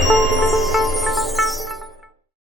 Thank you.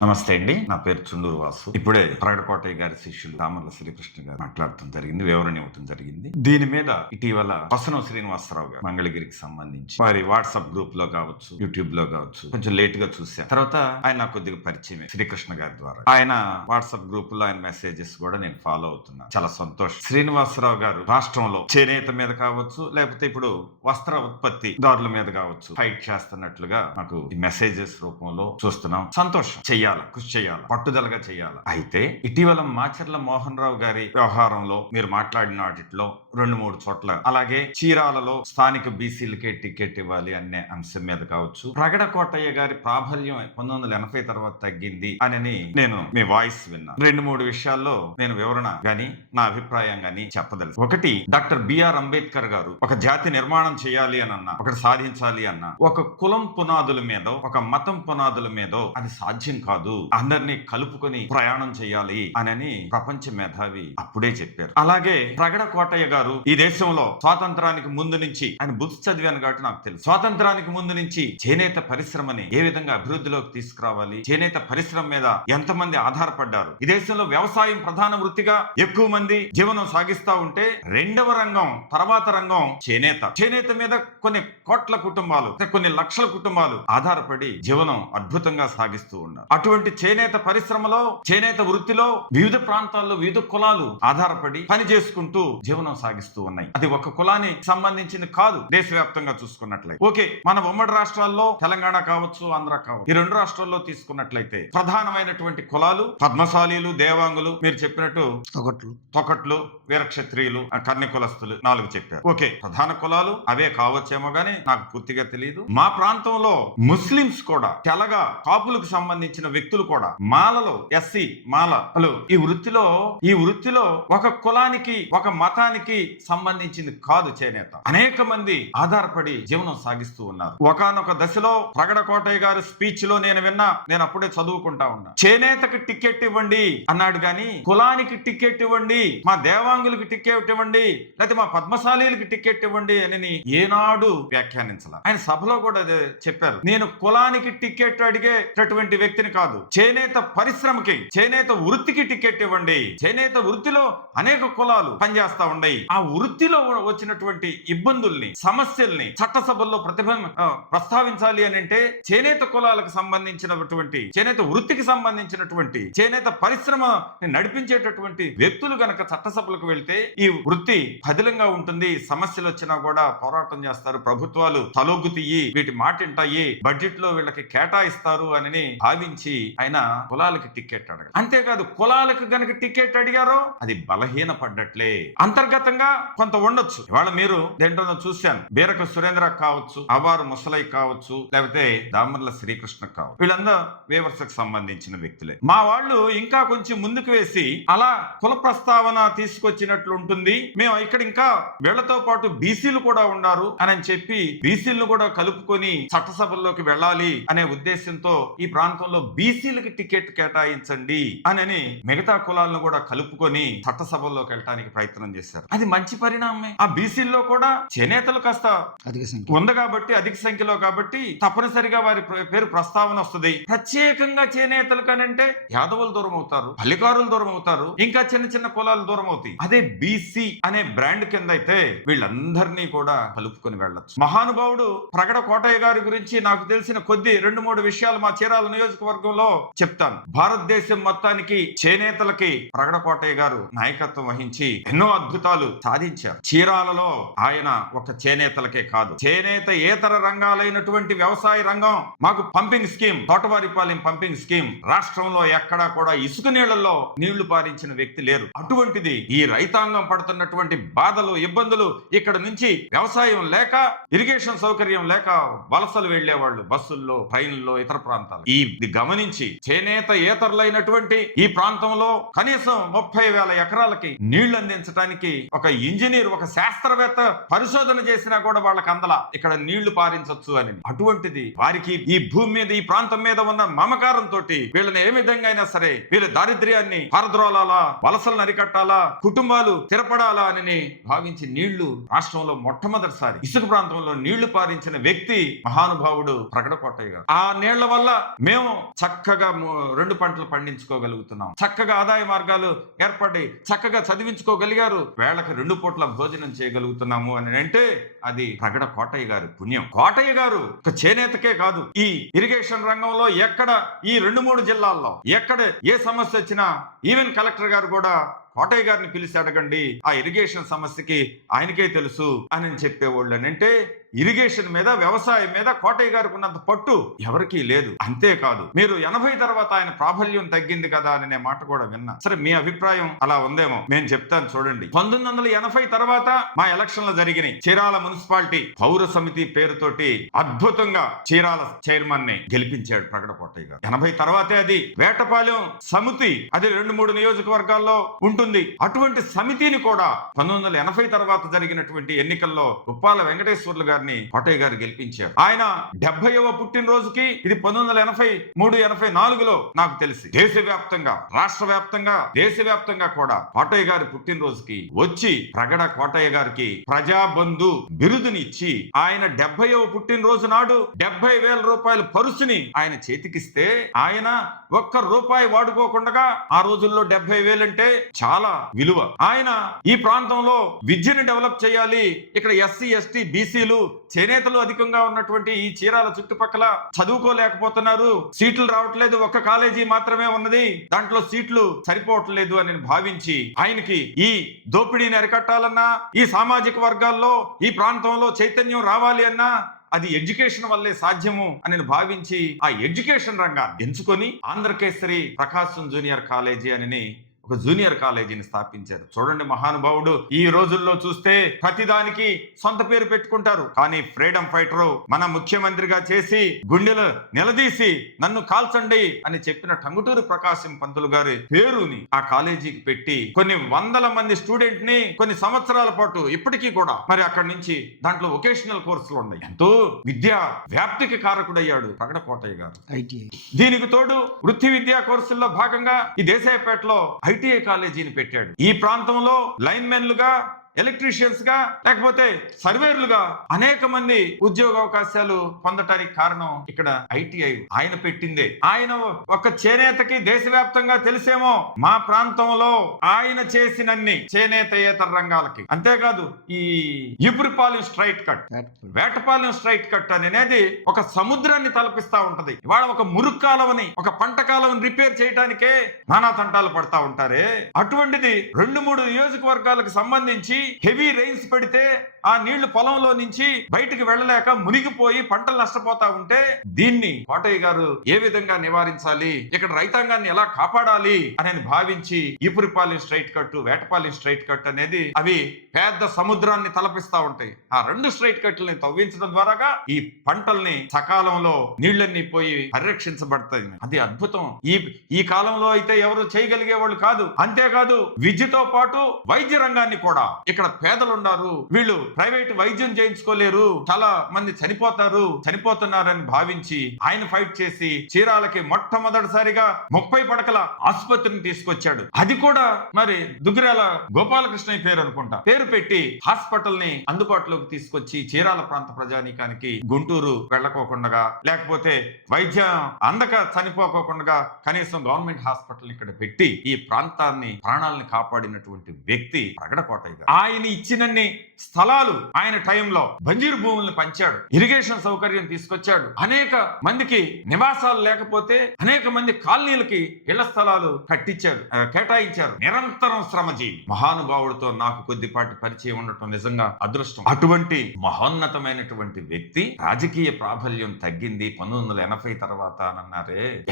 నమస్తే అండి. నా పేరు చుండూరు వాసు. ఇప్పుడే ప్రగడకోటయ్య గారి శిష్యులు రామర్ల శ్రీకృష్ణ గారు మాట్లాడటం జరిగింది వివరణ ఇవ్వటం జరిగింది. దీని మీద ఇటీవల వసనం శ్రీనివాసరావు గారు మంగళగిరికి సంబంధించి వారి వాట్సాప్ గ్రూప్లో కావచ్చు యూట్యూబ్లో కావచ్చు కొంచెం లేట్గా చూశాను తర్వాత ఆయన కొద్దిగా పరిచయం శ్రీకృష్ణ గారి ద్వారా. ఆయన వాట్సాప్ గ్రూప్లో ఆయన మెసేజెస్ కూడా నేను ఫాలో అవుతున్నాను చాలా సంతోషం. శ్రీనివాసరావు గారు రాష్ట్రంలో చేనేత మీద కావచ్చు లేకపోతే ఇప్పుడు వస్త్ర ఉత్పత్తి దారుల మీద కావచ్చు ఫైట్ చేస్తున్నట్లుగా నాకు మెసేజెస్ రూపంలో చూస్తున్నాం. సంతోషం. చెయ్యాలి. కృషి చేయాలి పట్టుదలగా చేయాలి. అయితే ఇటీవల మాచర్ల మోహన్ రావు గారి వ్యవహారంలో మీరు మాట్లాడిన వాటిలో రెండు మూడు చోట్ల అలాగే చీరాలలో స్థానిక బీసీలకే టికెట్ ఇవ్వాలి అనే అంశం మీద కావచ్చు. ప్రగడ కోటయ్య గారి ప్రాబల్యం పంతొమ్మిది వందల ఎనభై తర్వాత తగ్గింది అని నేను మీ వాయిస్ విన్నా. రెండు మూడు విషయాల్లో నేను వివరణ గాని నా అభిప్రాయం గాని చెప్పదలుసు ఒకటి డాక్టర్ బిఆర్ అంబేద్కర్ గారు ఒక జాతి నిర్మాణం చేయాలి అని అన్నా ఒకటి సాధించాలి అన్నా ఒక కులం పునాదుల మీదో ఒక మతం పునాదుల మీదో అది సాధ్యం కాదు. అందరినీ కలుపుకొని ప్రయాణం చేయాలి అని ప్రపంచ మేధావి అప్పుడే చెప్పారు. అలాగే ప్రగడ కోటయ్య గారు ఈ దేశంలో స్వాతంత్రానికి ముందు నుంచి ఆయన బుక్స్ చదివాను కాబట్టి నాకు తెలుసు. స్వాతంత్రానికి ముందు నుంచి చేనేత పరిశ్రమని ఏ విధంగా అభివృద్ధిలోకి తీసుకురావాలి? చేనేత పరిశ్రమ మీద ఎంతమంది ఆధారపడ్డారు? ఈ దేశంలో వ్యవసాయం ప్రధాన వృత్తిగా ఎక్కువ మంది జీవనం సాగిస్తా ఉంటే రెండవ రంగం తర్వాత రంగం చేనేత. చేనేత మీద కొన్ని కోట్ల కుటుంబాలు కొన్ని లక్షల కుటుంబాలు ఆధారపడి జీవనం అద్భుతంగా సాగిస్తూ ఉన్నారు. అటువంటి చేనేత పరిశ్రమలో చేనేత వృత్తిలో వివిధ ప్రాంతాల్లో వివిధ కులాలు ఆధారపడి పని చేసుకుంటూ జీవనం సాగిస్తూ ఉన్నాయి. అది ఒక కులానికి సంబంధించింది కాదు దేశవ్యాప్తంగా చూసుకున్నట్లయితే. ఓకే మన ఉమ్మడి రాష్ట్రాల్లో తెలంగాణ కావచ్చు ఆంధ్ర కావచ్చు ఈ రెండు రాష్ట్రాల్లో తీసుకున్నట్లయితే ప్రధానమైనటువంటి కులాలు పద్మశాలీలు దేవాంగులు మీరు చెప్పినట్టు ఒకట్లు తొకట్లు వీరక్షత్రియులు ఆ కన్య కులస్తులు నాలుగు చెప్పారు. ఓకే ప్రధాన కులాలు అవే కావచ్చేమో గానీ నాకు పూర్తిగా తెలియదు మా ప్రాంతంలో ముస్లింస్ కూడా తెలగా కాపులకు సంబంధించిన వ్యక్తులు కూడా. మాలలో ఎస్సీ మాలలు ఈ వృత్తిలో ఈ వృత్తిలో ఒక కులానికి ఒక మతానికి సంబంధించింది కాదు చేనేత. అనేక మంది ఆధారపడి జీవనం సాగిస్తూ ఉన్నారు. ఒకానొక దశలో ప్రగడ కోటయ్య గారి స్పీచ్లో నేను విన్నా నేను అప్పుడే చదువుకుంటా ఉన్నా. చేనేతకి టికెట్ ఇవ్వండి అన్నాడు గాని కులానికి టికెట్ ఇవ్వండి మా దేవాంగులకి టికెట్ ఇవ్వండి లేకపోతే మా పద్మశాలీలకి టికెట్ ఇవ్వండి అని ఏనాడు వ్యాఖ్యానించాల. ఆయన సభలో కూడా అదే చెప్పారు. నేను కులానికి టికెట్ అడిగేటటువంటి వ్యక్తిని కాదు. చేనేత పరిశ్రమకి చేనేత వృత్తికి టికెట్ ఇవ్వండి. చేనేత వృత్తిలో అనేక కులాలు పనిచేస్తా ఉన్నాయి. ఆ వృత్తిలో వచ్చినటువంటి ఇబ్బందుల్ని సమస్యల్ని చట్టసభల్లో ప్రతిభ ప్రస్తావించాలి అని అంటే చేనేత కులాలకు సంబంధించినటువంటి చేనేత వృత్తికి సంబంధించినటువంటి చేనేత పరిశ్రమ నడిపించేటటువంటి వ్యక్తులు గనక చట్టసభలకు వెళ్తే ఈ వృత్తి పదిలంగా ఉంటుంది. సమస్యలు వచ్చినా కూడా పోరాటం చేస్తారు. ప్రభుత్వాలు తలొగ్గు తీయి వీటి మాటింటాయి. బడ్జెట్లో వీళ్ళకి కేటాయిస్తారు అని భావించి ఆయన కులాలకి టికెట్ అడగ అంతేకాదు కులాలకు గనక టికెట్ అడిగారో అది బలహీన పడ్డట్లే అంతర్గతంగా కొంత ఉండొచ్చు. ఇవాళ మీరు దేంట్లో చూశాను. బీరక సురేంద్ర కావచ్చు అవారు ముసలై కావచ్చు లేకపోతే దామర్ల శ్రీకృష్ణ కావచ్చు. వీళ్ళందరూ వేవర్సకు సంబంధించిన వ్యక్తులే. మా వాళ్ళు ఇంకా కొంచెం ముందుకు వేసి అలా కుల ప్రస్తావన తీసుకొచ్చినట్లు ఉంటుంది. మేము ఇక్కడ ఇంకా వీళ్ళతో పాటు బీసీలు కూడా ఉన్నారు అని చెప్పి బీసీలను కూడా కలుపుకొని చట్టసభల్లోకి వెళ్ళాలి అనే ఉద్దేశంతో ఈ ప్రాంతంలో బీసీలకి టికెట్ కేటాయించండి అని మిగతా కులాలను కూడా కలుపుకొని చట్టసభల్లోకి వెళ్ళడానికి ప్రయత్నం చేశారు. అది మంచి పరిణామమే. ఆ బీసీల్లో కూడా చేనేతలు కాస్త ఉంది కాబట్టి అధిక సంఖ్యలో కాబట్టి తప్పనిసరిగా వారి ప్ర- పేరు ప్రస్తావన వస్తుంది. ప్రత్యేకంగా చేనేతలు కానంటే యాదవులు దూరం అవుతారు పల్లికారులు దూరం అవుతారు ఇంకా చిన్న చిన్న కులాలు దూరం అవుతాయి. అదే బీసీ అనే బ్రాండ్ కింద అయితే వీళ్ళందరినీ కూడా కలుపుకొని వెళ్ళొచ్చు. మహానుభావుడు ప్రగడ కోటయ్య గారి గురించి నాకు తెలిసిన కొద్ది రెండు మూడు విషయాలు మా చీరాల నియోజకవర్గంలో చెప్తాను. భారతదేశం మొత్తానికి చేనేతలకి ప్రగడ కోటయ్య గారు నాయకత్వం వహించి ఎన్నో అద్భుతాలు సాధించారు. చీరాలలో ఆయన ఒక చేనేతలకే కాదు. చేనేత ఏతర రంగాలైనటువంటి వ్యవసాయ రంగం మాకు pumping scheme Thotavaripalem pumping scheme రాష్ట్రంలో ఎక్కడా కూడా ఇసుక నీళ్ళలో నీళ్ళు పారించిన వ్యక్తి లేరు. అటువంటిది ఈ రైతాంగం పడుతున్నటువంటి బాధలు ఇబ్బందులు ఇక్కడ నుంచి వ్యవసాయం లేక ఇరిగేషన్ సౌకర్యం లేక వలసలు వెళ్ళేవాళ్ళు బస్సుల్లో ట్రైన్లో ఇతర ప్రాంతాలు ఈ ఇది గమనించి భావించి చేనేత ఏతరులైనటువంటి ఈ ప్రాంతంలో కనీసం ముప్పై వేల ఎకరాలకి నీళ్ళు అందించడానికి ఒక ఇంజనీర్ ఒక శాస్త్రవేత్త పరిశోధన చేసినా కూడా వాళ్ళకి అందల ఇక్కడ నీళ్ళు పారించవచ్చు అని అటువంటిది వారికి ఈ భూమి మీద ఈ ప్రాంతం మీద ఉన్న మమకారంతో వీళ్ళని ఏ విధంగా అయినా సరే వీళ్ళ దారిద్ర్యాన్ని పరద్రోలాలా వలసలను అరికట్టాలా కుటుంబాలు స్థిరపడాలా అని భావించి నీళ్ళు రాష్ట్రంలో మొట్టమొదటిసారి ఇసుక ప్రాంతంలో నీళ్ళు పారించిన వ్యక్తి మహానుభావుడు ప్రకటకోటయ్య గారు. ఆ నీళ్ళ వల్ల మేము చక్క చక్కగా రెండు పంటలు పండించుకోగలుగుతున్నాం. చక్కగా ఆదాయ మార్గాలు ఏర్పడి చక్కగా చదివించుకోగలిగారు. వేళకి రెండు పూట్ల భోజనం చేయగలుగుతున్నాము అని అంటే అది ప్రగడ కోటయ్య గారి పుణ్యం. కోటయ్య గారు ఒక చేనేతకే కాదు. ఈ ఇరిగేషన్ రంగంలో ఎక్కడ ఈ రెండు మూడు జిల్లాల్లో ఎక్కడ ఏ సమస్య వచ్చినా ఈవెన్ కలెక్టర్ గారు కూడా కోటయ్య గారిని పిలిచి అడగండి ఆ ఇరిగేషన్ సమస్యకి ఆయనకే తెలుసు అని చెప్పేవాళ్ళు అని అంటే ఇరిగేషన్ మీద వ్యవసాయం మీద కోటయ్య గారికి ఉన్నంత పట్టు ఎవరికీ లేదు. అంతేకాదు మీరు ఎనభై తర్వాత ఆయన ప్రాబల్యం తగ్గింది కదా అనే మాట కూడా విన్నా. సరే మీ అభిప్రాయం అలా ఉందేమో? నేను చెప్తాను చూడండి. పంతొమ్మిది వందల ఎనభై తర్వాత మా ఎలక్షన్లు జరిగినాయి. చీరాల మున్సిపాలిటీ పౌర సమితి పేరుతోటి అద్భుతంగా చీరాల చైర్మన్ని గెలిపించాడు ప్రకట కోటయ్య గారు. ఎనభై తర్వాతే అది వేటపాలెం సమితి అది రెండు మూడు నియోజకవర్గాల్లో ఉంటుంది. అటువంటి సమితిని కూడా పంతొమ్మిది వందల ఎనభై తర్వాత జరిగినటువంటి ఎన్నికల్లో ఉప్పాల వెంకటేశ్వర్లు గారిని కోటయ్య గారు గెలిపించారు. ఆయన డెబ్బైవ పుట్టినరోజుకి ఇది పంతొమ్మిది వందల ఎనభై మూడు ఎనభై నాలుగులో నాకు తెలిసి. దేశవ్యాప్తంగా రాష్ట్ర వ్యాప్తంగా దేశవ్యాప్తంగా కూడా కోటయ్య గారి పుట్టినరోజుకి వచ్చి ప్రగడ కోటయ్య గారికి ప్రజాబంధు బిరుదుని ఇచ్చి ఆయన డెబ్బైవ పుట్టినరోజు నాడు డెబ్బై వేల రూపాయల పరుసుని ఆయన చేతికిస్తే ఆయన ఒక్క రూపాయి వాడుకోకుండా ఆ రోజుల్లో డెబ్బై వేలంటే చాలా విలువ. ఆయన ఈ ప్రాంతంలో విద్యను డెవలప్ చేయాలి. ఇక్కడ ఎస్సీ ఎస్టీ బీసీలు చేనేతలు అధికంగా ఉన్నటువంటి ఈ చీరాల చుట్టుపక్కల చదువుకోలేకపోతున్నారు. సీట్లు రావట్లేదు. ఒక్క కాలేజీ మాత్రమే ఉన్నది. దాంట్లో సీట్లు సరిపోవట్లేదు అని భావించి ఆయనకి ఈ దోపిడీని అరికట్టాలన్నా ఈ సామాజిక వర్గాల్లో ఈ ప్రాంతంలో చైతన్యం రావాలి అన్నా అది ఎడ్యుకేషన్ వల్లే సాధ్యము అని భావించి ఆ ఎడ్యుకేషన్ రంగాన్ని ఎంచుకొని ఆంధ్రకేసరి ప్రకాశం జూనియర్ కాలేజీ అని ఒక జూనియర్ కాలేజీని స్థాపించారు. చూడండి మహానుభావుడు ఈ రోజుల్లో చూస్తే ప్రతిదానికి సొంత పేరు పెట్టుకుంటారు. కానీ ఫ్రీడమ్ ఫైటర్ మన ముఖ్యమంత్రిగా చేసి గుండెలు నిలదీసి నన్ను కాల్చండి అని చెప్పిన టంగుటూరు ప్రకాశం పంతులు గారి పేరుని ఆ కాలేజీకి పెట్టి కొన్ని వందల మంది స్టూడెంట్ని కొన్ని సంవత్సరాల పాటు ఇప్పటికీ కూడా మరి అక్కడి నుంచి దాంట్లో వొకేషనల్ కోర్సులు ఉన్నాయి. ఎంతో విద్యా వ్యాప్తికి కారకుడయ్యాడు ప్రగడ కోటయ్య గారు. దీనికి తోడు వృత్తి విద్యా కోర్సుల్లో భాగంగా ఈ దేశాయపేటలో ఐటీఐ కాలేజీని పెట్టాడు. ఈ ప్రాంతంలో లైన్ మెన్లుగా ఎలక్ట్రీషియన్స్గా లేకపోతే సర్వేర్లుగా అనేక మంది ఉద్యోగ అవకాశాలు పొందటానికి కారణం ఇక్కడ ఐటీఐ. ఆయన పెట్టిందే. ఆయన ఒక చేనేతకి దేశవ్యాప్తంగా తెలిసేమో మా ప్రాంతంలో ఆయన చేసినన్ని చేనేతయేతర రంగాలకి. అంతేకాదు ఈ Ibripalem straight cut. Vetapalem straight cut అనేది ఒక సముద్రాన్ని తలపిస్తా ఉంటది. ఇవాళ ఒక మురుగు కాలవని ఒక పంట కాలవని రిపేర్ చేయడానికే నానా తంటాలు పడతా ఉంటారే. అటువంటిది రెండు మూడు నియోజకవర్గాలకు సంబంధించి హెవీ రైన్స్ పెడితే ఆ నీళ్ళు పొలంలో నుంచి బయటికి వెళ్ళలేక మునిగిపోయి పంటలు నష్టపోతా ఉంటే దీన్ని కోటయ్య గారు ఏ విధంగా నివారించాలి? ఇక్కడ రైతాంగాన్ని ఎలా కాపాడాలి? అని భావించి Ipuripalem straight cut Vetapalem straight cut అనేది అవి పెద్ద సముద్రాన్ని తలపిస్తా ఉంటాయి. ఆ రెండు స్ట్రైట్ కట్లని తవ్వించడం ద్వారాగా ఈ పంటల్ని సకాలంలో నీళ్ళన్నీ పోయి పరిరక్షించబడతాయి. అది అద్భుతం. ఈ ఈ కాలంలో అయితే ఎవరు చేయగలిగే వాళ్ళు కాదు. అంతేకాదు విద్యతో పాటు వైద్య రంగాన్ని కూడా. ఇక్కడ పేదలు ఉన్నారు వీళ్ళు ప్రైవేట్ వైద్యం చేయించుకోలేరు. చాలా మంది చనిపోతారు చనిపోతున్నారని భావించి ఆయన ఫైట్ చేసి చీరాలకి మొట్టమొదటిసారిగా ముప్పై పడకల ఆసుపత్రిని తీసుకొచ్చాడు. అది కూడా మరి దుగ్గిరాల గోపాలకృష్ణ పేరు అనుకుంటా. పేరు పెట్టి హాస్పిటల్ని అందుబాటులోకి తీసుకొచ్చి చీరాల ప్రాంత ప్రజానీకానికి గుంటూరు వెళ్ళకోకుండా లేకపోతే వైద్యం అందక చనిపోకోకుండా కనీసం గవర్నమెంట్ హాస్పిటల్ ఇక్కడ పెట్టి ఈ ప్రాంతాన్ని ప్రాణాలను కాపాడినటువంటి వ్యక్తి ప్రగడ ఆయన ఇచ్చినన్ని స్థలాలు ఆయన టైంలో బంజీరు భూములను పంచాడు. ఇరిగేషన్ సౌకర్యం తీసుకొచ్చాడు. అనేక మందికి నివాసాలు లేకపోతే అనేక మంది కాలనీలకి ఇళ్ళ స్థలాలు కట్టించారు కేటాయించారు. నిరంతరం శ్రమజీవి. మహానుభావుడితో నాకు కొద్దిపాటి పరిచయం ఉండటం నిజంగా అదృష్టం. అటువంటి మహోన్నతమైనటువంటి వ్యక్తి రాజకీయ ప్రాబల్యం తగ్గింది. పంతొమ్మిది వందల ఎనభై తర్వాత అని అన్నారే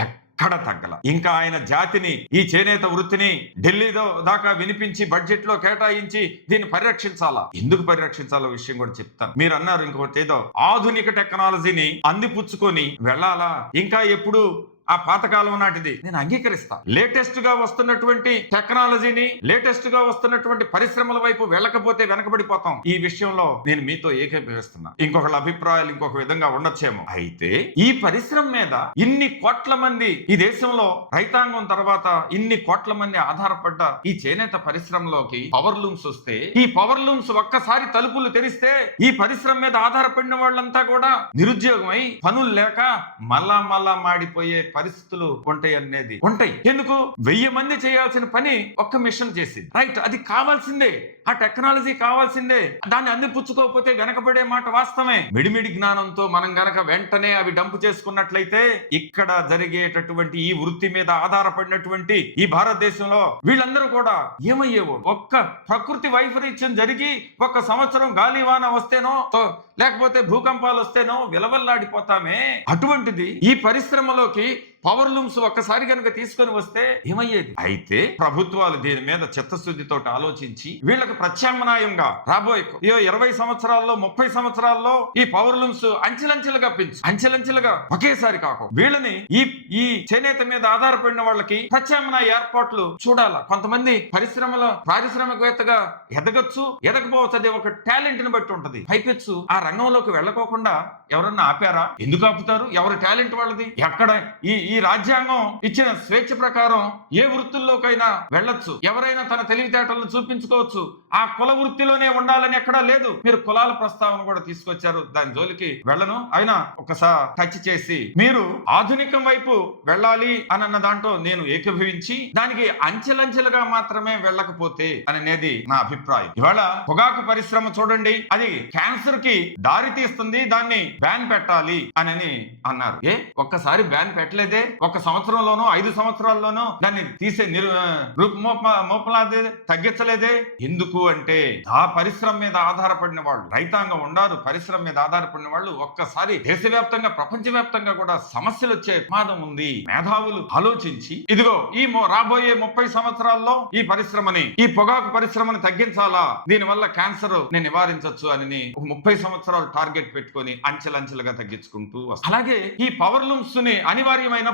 ఎక్కడ తగ్గల. ఇంకా ఆయన జాతిని ఈ చేనేత వృత్తిని ఢిల్లీలో దాకా వినిపించి బడ్జెట్లో కేటాయించి దీన్ని పరిరక్షించాలా? ఎందుకు పరిరక్షించాలో విషయం కూడా చెప్తాను. మీరు అన్నారు ఇంకొకటి ఏదో ఆధునిక టెక్నాలజీని అందిపుచ్చుకొని వెళ్ళాలా? ఇంకా ఎప్పుడు ఆ పాతకాలం నాటిది. నేను అంగీకరిస్తా. లేటెస్ట్గా వస్తున్నటువంటి టెక్నాలజీని లేటెస్ట్గా వస్తున్నటువంటి పరిశ్రమల వైపు వెళ్ళకపోతే వెనకబడిపోతాం. ఈ విషయంలో నేను మీతో ఏకీభవిస్తున్నా. ఇంకొకళ్ళ అభిప్రాయాలు ఇంకొక విధంగా ఉండొచ్చేమో. అయితే ఈ పరిశ్రమ మీద ఇన్ని కోట్ల మంది ఈ దేశంలో రైతాంగం తర్వాత ఇన్ని కోట్ల మంది ఆధారపడ్డ ఈ చేనేత పరిశ్రమలోకి పవర్ లూమ్స్ వస్తే ఈ పవర్ లూమ్స్ ఒక్కసారి తలుపులు తెరిస్తే ఈ పరిశ్రమ మీద ఆధారపడిన వాళ్ళంతా కూడా నిరుద్యోగమై పనులు లేక మళ్ళా మళ్ళా మాడిపోయే పరిస్థితులు ఉంటాయి అనేది ఉంటాయి. ఎందుకు? వెయ్యి మంది చేయాల్సిన పని ఒక్క మిషన్ చేసింది. రైట్ అది కావాల్సిందే. ఆ టెక్నాలజీ కావాల్సిందే. దాన్ని అందిపుచ్చుకోకపోతే వెనకబడే మాట వాస్తవమే. మిడిమిడి జ్ఞానంతో మనం గనక వెంటనే అవి డంపు చేసుకున్నట్లయితే ఇక్కడ జరిగేటటువంటి ఈ వృత్తి మీద ఆధారపడినటువంటి ఈ భారతదేశంలో వీళ్ళందరూ కూడా ఏమయ్యేవో ఒక్క ప్రకృతి వైపరీత్యం జరిగి ఒక్క సంవత్సరం గాలివాన వస్తేనో లేకపోతే భూకంపాలు వస్తేనో విలవల్లాడిపోతామే. అటువంటిది ఈ పరిశ్రమలోకి పవర్ లూమ్స్ ఒక్కసారి కనుక తీసుకొని వస్తే ఏమయ్యేది? అయితే ప్రభుత్వాలు దీని మీద చిత్తశుద్ధితో ఆలోచించి వీళ్ళకి ప్రత్యామ్నాయంగా రాబోయే ఇరవై సంవత్సరాల్లో ముప్పై సంవత్సరాల్లో ఈ పవర్ లూమ్స్ అంచెలంచెలుగా పెంచు. అంచెలంచెలుగా ఒకేసారి కాక. వీళ్ళని ఈ ఈ చేనేత మీద ఆధారపడిన వాళ్ళకి ప్రత్యామ్నాయ ఏర్పాట్లు చూడాలా. కొంతమంది పరిశ్రమల పారిశ్రామికవేత్తగా ఎదగచ్చు ఎదగపోవచ్చు అది ఒక టాలెంట్ని బట్టి ఉంటది. పైపెచ్చు. ఆ రంగంలోకి వెళ్ళకోకుండా ఎవరన్నా ఆపారా? ఎందుకు ఆపుతారు? ఎవరి టాలెంట్ వాళ్ళది? ఎక్కడ ఈ ఈ రాజ్యాంగం ఇచ్చిన స్వేచ్ఛ ప్రకారం ఏ వృత్తుల్లోకైనా వెళ్ళొచ్చు. ఎవరైనా తన తెలివితేటలను చూపించుకోవచ్చు. ఆ కుల వృత్తిలోనే ఉండాలని ఎక్కడా లేదు. మీరు కులాల ప్రస్తావన కూడా తీసుకొచ్చారు. దాని జోలికి వెళ్ళను. అయినా ఒకసారి టచ్ చేసి మీరు ఆధునికం వైపు వెళ్ళాలి అని అన్న దాంట్లో నేను ఏకీభవించి దానికి అంచెలంచెలుగా మాత్రమే వెళ్ళకపోతే అనేది నా అభిప్రాయం. ఇవాళ పొగాకు పరిశ్రమ చూడండి. అది క్యాన్సర్కి దారి తీస్తుంది దాన్ని బ్యాన్ పెట్టాలి అని అన్నారు. ఏ? ఒక్కసారి బ్యాన్ పెట్టలేదే? ఒక సంవత్సరంలోనో ఐదు సంవత్సరాల్లోనో దాన్ని తీసే నిరు రూపు మోపలాదే తగ్గించలేదే? ఎందుకు అంటే ఆ పరిశ్రమ మీద ఆధారపడిన వాళ్ళు రైతాంగం ఉండారు పరిశ్రమ మీద ఆధారపడిన వాళ్ళు ఒక్కసారి దేశవ్యాప్తంగా ప్రపంచవ్యాప్తంగా కూడా సమస్యలు వచ్చే ప్రమాదం ఉంది. మేధావులు ఆలోచించి ఇదిగో ఈ రాబోయే ముప్పై సంవత్సరాల్లో ఈ పరిశ్రమని ఈ పొగాకు పరిశ్రమని తగ్గించాలా? దీని వల్ల క్యాన్సర్ నేను నివారించవచ్చు అని ముప్పై సంవత్సరాలు టార్గెట్ పెట్టుకొని అంచెలంచెలుగా తగ్గించుకుంటూ అలాగే ఈ పవర్ లూమ్స్ని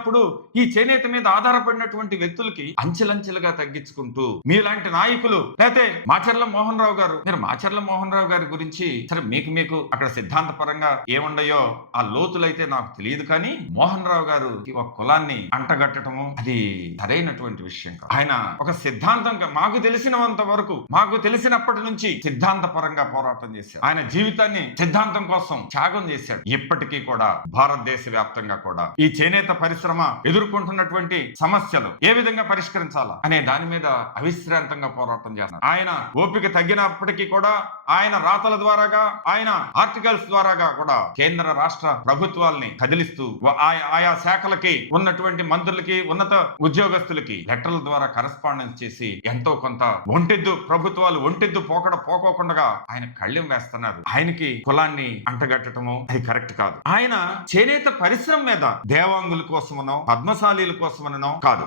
అనివార్యమైనప్పుడు ఈ చేనేత మీద ఆధారపడినటువంటి వ్యక్తులకి అంచెలంచెలుగా తగ్గించుకుంటూ మీలాంటి నాయకులు లేకపోతే మాచర్ల మోహన్ రావు గారు. మీరు మాచర్ల మోహన్ రావు గారి గురించి సరే మీకు మీకు అక్కడ సిద్ధాంత పరంగా ఏముండయో ఆ లోతులైతే నాకు తెలియదు కానీ మోహన్ రావు గారు ఒక కులాన్ని అంటగట్టడము అది సరైనటువంటి విషయం కాదు. ఆయన ఒక సిద్ధాంతంగా మాకు తెలిసినంత వరకు మాకు తెలిసినప్పటి నుంచి సిద్ధాంత పరంగా పోరాటం చేశారు. ఆయన జీవితాన్ని సిద్ధాంతం కోసం త్యాగం చేశాడు. ఇప్పటికీ కూడా భారతదేశ వ్యాప్తంగా కూడా ఈ చేనేత పరిస్థితి పరిశ్రమ ఎదుర్కొంటున్నటువంటి సమస్యలు ఏ విధంగా పరిష్కరించాలా అనే దాని మీద అవిశ్రాంతంగా పోరాటం చేస్తున్నారు. ఆయన ఓపిక తగ్గినప్పటికీ కూడా ఆయన రాతల ద్వారాగా ఆయన ఆర్టికల్స్ ద్వారాగా కూడా కేంద్ర రాష్ట్ర ప్రభుత్వాల్ని కదిలిస్తూ ఆయా- ఆయా శాఖలకి ఉన్నటువంటి మంత్రులకి ఉన్నత ఉద్యోగస్తులకి లెటర్ల ద్వారా కరస్పాండెన్స్ చేసి ఎంతో కొంత ఒంటిద్దు ప్రభుత్వాలు ఒంటిద్దు పోకడ పోకోకుండా ఆయన కళ్ళెం వేస్తున్నారు. ఆయనకి కులాన్ని అంటగట్టడము అది కరెక్ట్ కాదు. ఆయన చేనేత పరిశ్రమ మీద దేవాంగుల కోసం కోసమనో పద్మశాలీల కోసమనో కాదు.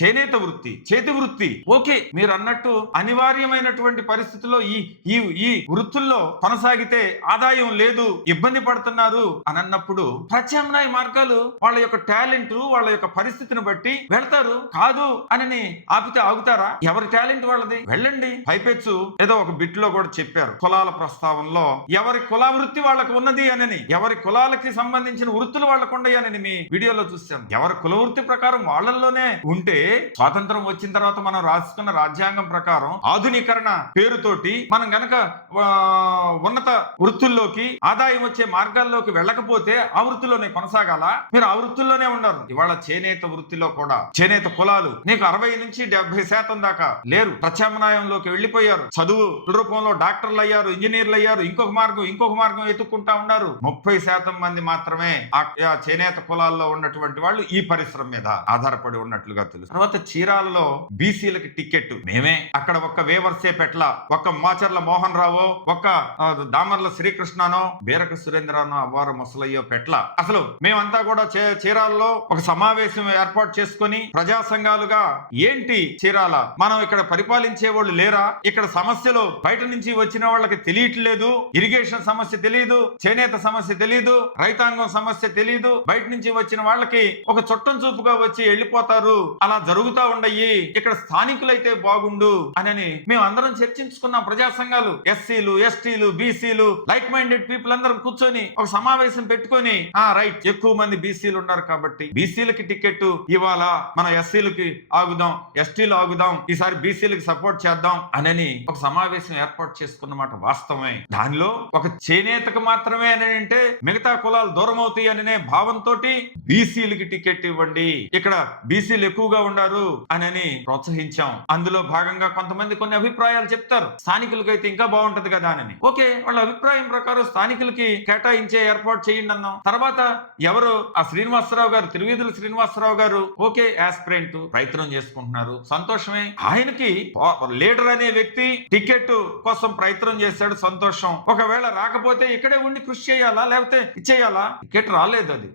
చేనేత వృత్తి చేతి వృత్తి. ఓకే మీరు అన్నట్టు అనివార్యమైనటువంటి పరిస్థితుల్లో ఈ ఈ ఈ వృత్తుల్లో కొనసాగితే ఆదాయం లేదు ఇబ్బంది పడుతున్నారు అని అన్నప్పుడు ప్రత్యామ్నాయ మార్గాలు వాళ్ళ యొక్క టాలెంట్ వాళ్ళ యొక్క పరిస్థితిని బట్టి వెళ్తారు. కాదు అని ఆపితే ఆగుతారా? ఎవరి టాలెంట్ వాళ్ళది? వెళ్ళండి. పైపెచ్చు ఏదో ఒక బిట్లో కూడా చెప్పారు. కులాల ప్రస్తావనలో ఎవరి కుల వృత్తి వాళ్ళకు ఉన్నది అని ఎవరి కులాలకి సంబంధించిన వృత్తులు వాళ్ళకు ఉండయి అని మీ వీడియోలో చూసాం ఎవరి కుల వృత్తి ప్రకారం వాళ్ళల్లోనే ఉంటే స్వాతంత్రం వచ్చిన తర్వాత మనం రాసుకున్న రాజ్యాంగం ప్రకారం ఆధునీకరణ పేరుతోటి మనం గనక ఉన్నత వృత్తుల్లోకి ఆదాయం వచ్చే మార్గాల్లోకి వెళ్ళకపోతే ఆ వృత్తిలోనే కొనసాగాల? మీరు ఆ వృత్తుల్లోనే ఉండరు ఇవాళ చేనేత వృత్తిలో కూడా చేనేత కులాలు నీకు అరవై నుంచి డెబ్బై శాతం దాకా లేరు. ప్రత్యామ్నాయంలోకి వెళ్ళిపోయారు. చదువు రూపంలో డాక్టర్లు అయ్యారు ఇంజనీర్లు అయ్యారు ఇంకొక మార్గం ఇంకొక మార్గం ఎత్తుక్కుంటా ఉన్నారు. ముప్పై శాతం మంది మాత్రమే ఆ చేనేత కులాల్లో ఉన్నటువంటి వాళ్ళు. ఈ పరిశ్రమ మీద ఆధారపడి ఉన్నట్లుగా తెలుసు. తర్వాత చీరాలలో బీసీలకి టికెట్. మేమే అక్కడ ఒక్క వేవర్సే పెట్ల ఒక్క మాచర్ల మోహన్ రావు ఒక్క దామర్ల శ్రీకృష్ణనో బీరక సురేంద్రనో అవ్వారు ముసలయ్యో పెట్ల. అసలు మేమంతా కూడా చే- చీరాలలో ఒక సమావేశం ఏర్పాటు చేసుకొని ప్రజా సంఘాలుగా ఏంటి చీరాల? మనం ఇక్కడ పరిపాలించే వాళ్ళు లేరా? ఇక్కడ సమస్యలు బయట నుంచి వచ్చిన వాళ్ళకి తెలియట్లేదు. ఇరిగేషన్ సమస్య తెలియదు చేనేత సమస్య తెలియదు రైతాంగం సమస్య తెలియదు బయట నుంచి వచ్చిన వాళ్ళకి ఒక చుట్టం చూపుగా వచ్చి వెళ్ళిపోతారు. అలా జరుగుతా ఉండయి. ఇక్కడ స్థానికులైతే బాగుండు అని మేము అందరం చర్చించుకున్నాం ప్రజా సంఘాలు. ఎస్సీలు ఎస్టీలు బీసీలు లైక్ మైండెడ్ పీపుల్ అందరం కూర్చొని ఒక సమావేశం పెట్టుకొని ఆ రైట్ ఎక్కువ మంది బీసీలు ఉన్నారు కాబట్టి బీసీలకి టికెట్ ఇవాళ మన ఎస్సీలకి ఆగుదాం ఎస్టీలు ఆగుదాం ఈసారి బీసీలకి సపోర్ట్ చేద్దాం అనని ఒక సమావేశం ఏర్పాటు చేసుకున్నమాట వాస్తవమే. దానిలో ఒక చేనేతకు మాత్రమే అని అంటే మిగతా కులాలు దూరం అవుతాయి అనే భావంతో బీసీలకి టికెట్ ఇవ్వండి. ఇక్కడ బీసీలు ఎక్కువగా ఉన్నారు అని ప్రోత్సహించాం. అందులో భాగంగా కొంతమంది కొన్ని అభిప్రాయాలు చెప్తారు. స్థానికులకైతే ఇంకా బాగుంటది కదా అని ఓకే వాళ్ళ అభిప్రాయం ప్రకారం స్థానికులకి కేటాయించే ఏర్పాటు చేయండి అన్నాం. తర్వాత ఎవరు? ఆ శ్రీనివాసరావు గారు తిరువీధుల శ్రీనివాసరావు గారు. ఓకే యాస్పిరెంట్ ప్రయత్నం చేసుకుంటున్నారు. సంతోషమే. ఆయనకి లీడర్ అనే వ్యక్తి టికెట్ కోసం ప్రయత్నం చేశాడు. సంతోషం. ఒకవేళ రాకపోతే ఇక్కడే ఉండి కృషి చేయాలా? లేకపోతే ఇచ్చేయాలా? టికెట్ రాలేదు అది.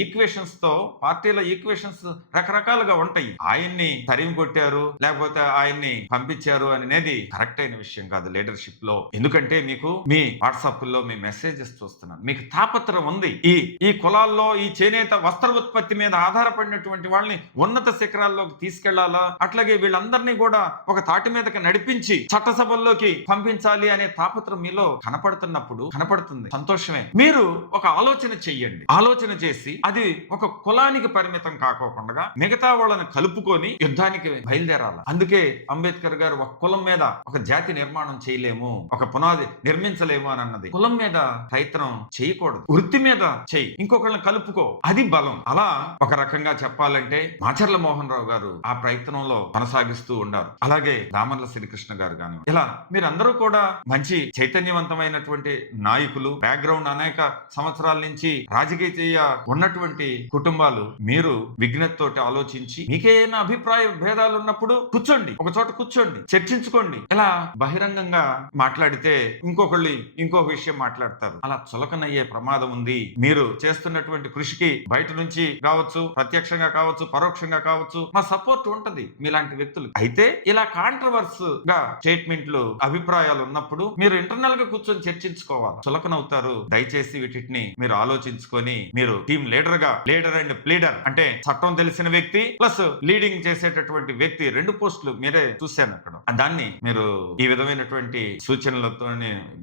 ఈక్వేషన్స్తో పార్టీల ఈక్వేషన్స్ రకరకాలుగా ఉంటాయి. ఆయన్ని తరిమి కొట్టారు లేకపోతే ఆయన్ని పంపించారు అనేది కరెక్ట్ అయిన విషయం కాదు లీడర్షిప్లో. ఎందుకంటే మీకు మీ వాట్సాప్లో మీ మెసేజెస్ చూస్తున్నాను. మీకు తాపత్రం ఉంది. ఈ ఈ కులాల్లో ఈ చేనేత వస్త్ర ఉత్పత్తి మీద ఆధారపడినటువంటి వాళ్ళని ఉన్నత శిఖరాల్లోకి తీసుకెళ్ళాలా? అట్లాగే వీళ్ళందరినీ కూడా ఒక తాటి మీదకి నడిపించి చట్టసభల్లోకి పంపించాలి అనే తాపత్రం మీలో కనపడుతున్నప్పుడు కనపడుతుంది. సంతోషమే. మీరు ఒక ఆలోచన చెయ్యండి. ఆలోచన చేసి అది ఒక కులాన్ని యుద్ధానికి పరిమితం కాకోకుండా మిగతా వాళ్ళని కలుపుకొని యుద్ధానికి బయలుదేరాలి. అందుకే అంబేద్కర్ గారు ఒక కులం మీద ఒక జాతి నిర్మాణం చేయలేము ఒక పునాది నిర్మించలేము అని అన్నది కులం మీద ప్రయత్నం చేయకూడదు. వృత్తి మీద చెయ్యి. ఇంకొకళ్ళని కలుపుకో. అది బలం. అలా ఒక రకంగా చెప్పాలంటే మాచర్ల మోహన్ రావు గారు ఆ ప్రయత్నంలో కొనసాగిస్తూ ఉండారు. అలాగే దామర్ల శ్రీకృష్ణ గారు కానీ ఇలా మీరందరూ కూడా మంచి చైతన్యవంతమైనటువంటి నాయకులు బ్యాక్గ్రౌండ్ అనేక సంవత్సరాల నుంచి రాజకీయ ఉన్నటువంటి కుటుంబాలు మీరు విఘ్నతతోటి ఆలోచించి మీకేమైనా అభిప్రాయ భేదాలు ఉన్నప్పుడు కూర్చోండి. ఒక చోట కూర్చోండి. చర్చించుకోండి. ఇలా బహిరంగంగా మాట్లాడితే ఇంకొకళ్ళు ఇంకో విషయం మాట్లాడతారు. అలా చులకనయ్యే ప్రమాదం ఉంది. మీరు చేస్తున్నటువంటి కృషికి బయట నుంచి కావచ్చు ప్రత్యక్షంగా కావచ్చు పరోక్షంగా కావచ్చు మా సపోర్ట్ ఉంటది మీలాంటి వ్యక్తులు అయితే ఇలా కాంట్రవర్స్గా స్టేట్మెంట్లు అభిప్రాయాలు ఉన్నప్పుడు మీరు ఇంటర్నల్గా కూర్చొని చర్చించుకోవాలి? చులకనవుతారు. దయచేసి వీటిని మీరు ఆలోచించుకొని మీరు టీం లీడర్గా లీడర్ అండ్ లీడర్ అంటే చట్టం తెలిసిన వ్యక్తి ప్లస్ లీడింగ్ చేసేటటువంటి వ్యక్తి రెండు పోస్టులు మీరే చూశాను అక్కడ. దాన్ని మీరు ఈ విధమైనటువంటి సూచనలతో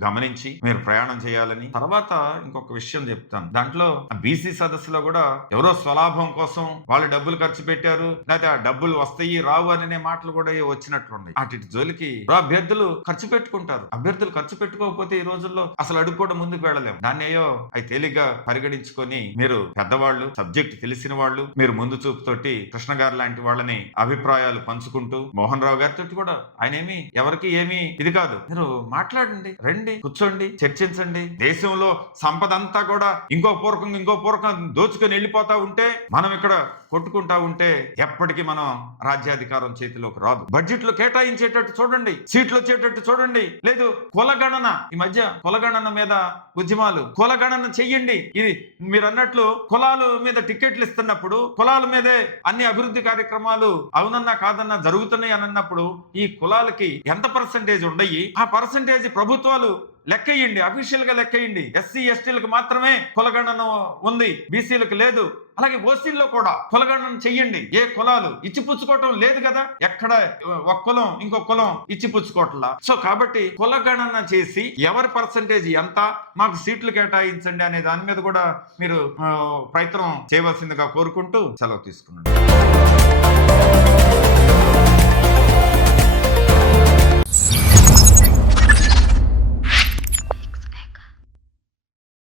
గమనించి మీరు ప్రయాణం చేయాలని. తర్వాత ఇంకొక విషయం చెప్తాను. దాంట్లో బీసీ సదస్సులో కూడా ఎవరో స్వలాభం కోసం వాళ్ళు డబ్బులు ఖర్చు పెట్టారు లేకపోతే ఆ డబ్బులు వస్తాయి రావు అనే మాటలు కూడా వచ్చినట్లున్నాయి. అటు జోలికి అభ్యర్థులు ఖర్చు పెట్టుకుంటారు. అభ్యర్థులు ఖర్చు పెట్టుకోకపోతే ఈ రోజుల్లో అసలు అడుగు కూడా ముందుకు వెళ్ళలేము దాన్ని అయ్యో అవి తేలిగ్గా పరిగణించుకొని మీరు పెద్దవాళ్ళు సబ్జెక్ట్ తెలిసిన వాళ్ళు మీరు ముందు చూపుతోటి కృష్ణ గారు లాంటి వాళ్ళని అభిప్రాయాలు పంచుకుంటూ మోహన్ రావు గారితో కూడా ఆయన ఏమి ఎవరికి ఏమి ఇది కాదు. మీరు మాట్లాడండి రండి కూర్చోండి చర్చించండి. దేశంలో సంపద అంతా కూడా ఇంకో పూర్వకంగా ఇంకో పూర్వకం దోచుకొని వెళ్ళిపోతా ఉంటే మనం ఇక్కడ కొట్టుకుంటా ఉంటే ఎప్పటికీ మనం రాజ్యాధికారం చేతిలోకి రాదు. బడ్జెట్లో కేటాయించేటట్టు చూడండి సీట్లు వచ్చేటట్టు చూడండి. లేదు కులగణన. ఈ మధ్య కులగణన మీద ఉద్యమాలు. కులగణన చెయ్యండి. ఇది మీరు అన్నట్లు కులాల మీద టికెట్లు ఇస్తున్నప్పుడు కులాల మీదే అన్ని అభివృద్ధి కార్యక్రమాలు అవునన్నా కాదన్నా జరుగుతున్నాయి అని అన్నప్పుడు ఈ కులాలకి ఎంత పర్సంటేజ్ ఉండయి? ఆ పర్సంటేజ్ ప్రభుత్వాలు లెక్కయ్యండి అఫీషియల్గా లెక్కయ్యండి. ఎస్సీ ఎస్టీలకు మాత్రమే కులగణన ఉంది బీసీలకు లేదు. అలాగే ఓసీల్లో కూడా కులగణన చెయ్యండి. ఏ కులాలు? ఇచ్చిపుచ్చుకోవటం లేదు కదా. ఎక్కడ ఒక కులం ఇంకో కులం ఇచ్చిపుచ్చుకోవట్లా సో కాబట్టి కులగణన చేసి ఎవరి పర్సంటేజ్ ఎంత మాకు సీట్లు కేటాయించండి అనే దాని మీద కూడా మీరు ప్రయత్నం చేయవలసిందిగా కోరుకుంటూ సెలవు తీసుకున్నాను.